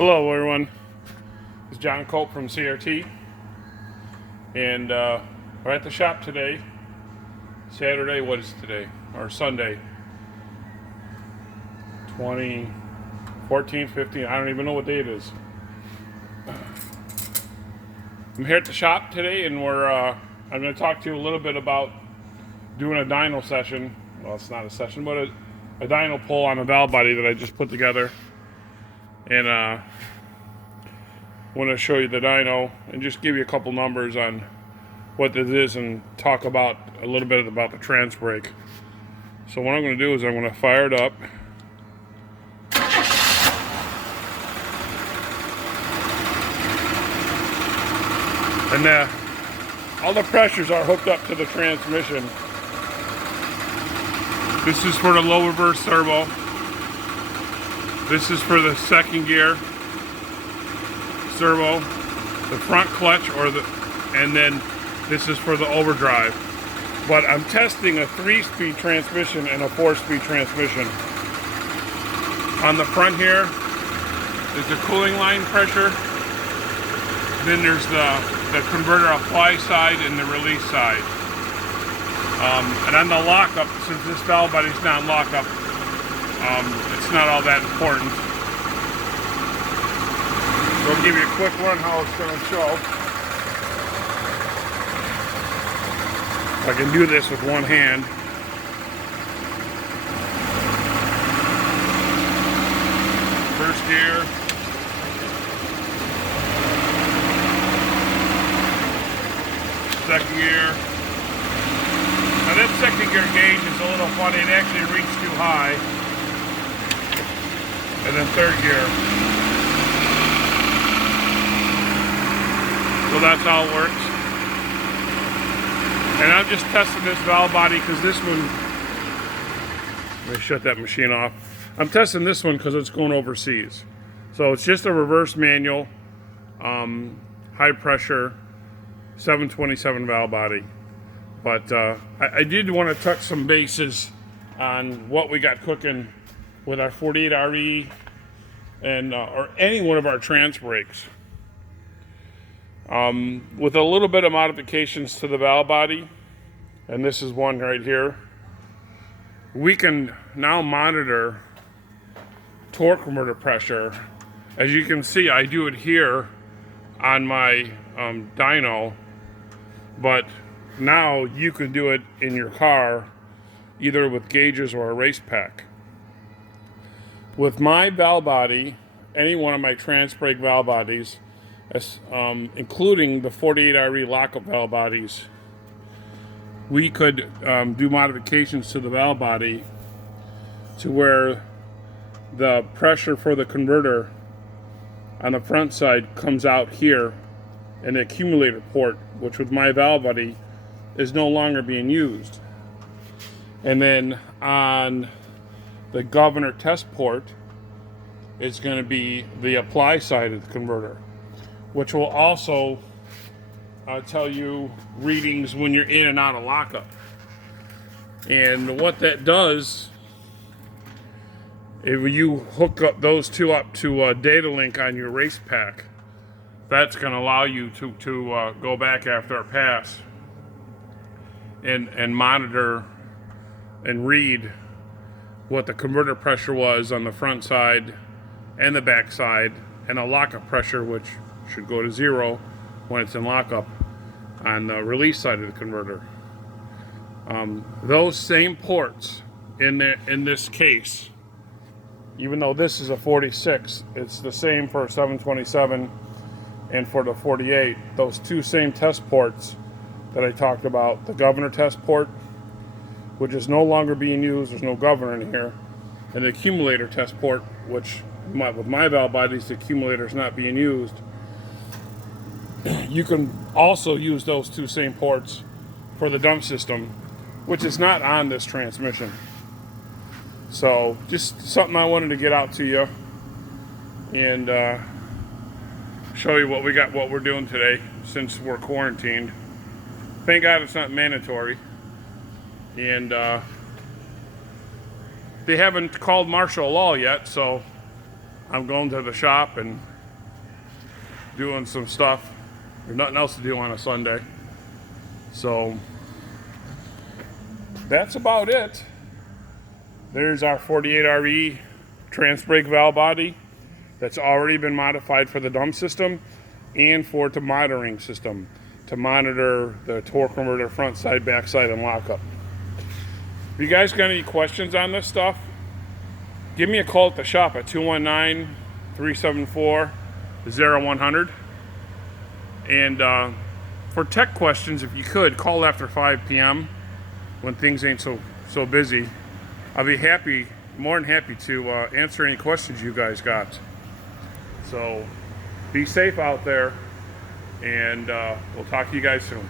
Hello everyone, it's John Cope from CRT, and we're at the shop today, Saturday, what is today, or Sunday, 14, 15, I don't even know what day it is. I'm here at the shop today, and I'm going to talk to you a little bit about doing a dyno session. Well, it's not a session, but a dyno pull on a valve body that I just put together, and want to show you the dyno and just give you a couple numbers on what this is and talk about a little bit about the trans brake. So what I'm going to do is I'm going to fire it up. And all the pressures are hooked up to the transmission. This is for the low reverse servo. This is for the second gear servo, the front clutch, and then this is for the overdrive. But I'm testing a 3-speed transmission and a 4-speed transmission. On the front here is the cooling line pressure. Then there's the converter apply side and the release side. And on the lockup, since this valve body's not lockup, it's not all that important. So I'll give you a quick run how it's going to show. I can do this with one hand. First gear. Second gear. Now that second gear gauge is a little funny. It actually reached too high. And then third gear. So that's how it works. And I'm just testing this valve body because this one, let me shut that machine off. I'm testing this one because it's going overseas. So it's just a reverse manual, high pressure, 727 valve body. But I did want to touch some bases on what we got cooking with our 48RE and or any one of our trans brakes. With a little bit of modifications to the valve body, and this is one right here, we can now monitor torque converter pressure. As you can see, I do it here on my dyno, but now you can do it in your car either with gauges or a race pack. With my valve body, any one of my trans brake valve bodies, including the 48RE lockup valve bodies, we could do modifications to the valve body to where the pressure for the converter on the front side comes out here in the accumulator port, which with my valve body is no longer being used. And then on the governor test port, it's going to be the apply side of the converter, which will also tell you readings when you're in and out of lockup. And what that does, if you hook up those two up to a data link on your race pack, that's going to allow you to go back after a pass and monitor and read what the converter pressure was on the front side and the back side, and a lockup pressure, which should go to 0 when it's in lockup on the release side of the converter. Those same ports in this case, even though this is a 46, it's the same for 727 and for the 48. Those two same test ports that I talked about, the governor test port, which is no longer being used, there's no governor in here, and the accumulator test port, which with my valve bodies, the accumulator is not being used. You can also use those two same ports for the dump system, which is not on this transmission. So just something I wanted to get out to you and show you what we got, what we're doing today since we're quarantined. Thank God it's not mandatory. And they haven't called martial law yet, so I'm going to the shop and doing some stuff. There's nothing else to do on a Sunday. So that's about it. There's our 48RE trans brake valve body that's already been modified for the dump system and for the monitoring system to monitor the torque converter front side, back side, and lockup. If you guys got any questions on this stuff, give me a call at the shop at 219-374-0100. And for tech questions, if you could, call after 5 p.m. when things ain't so busy. I'll be more than happy to answer any questions you guys got. So be safe out there, and we'll talk to you guys soon.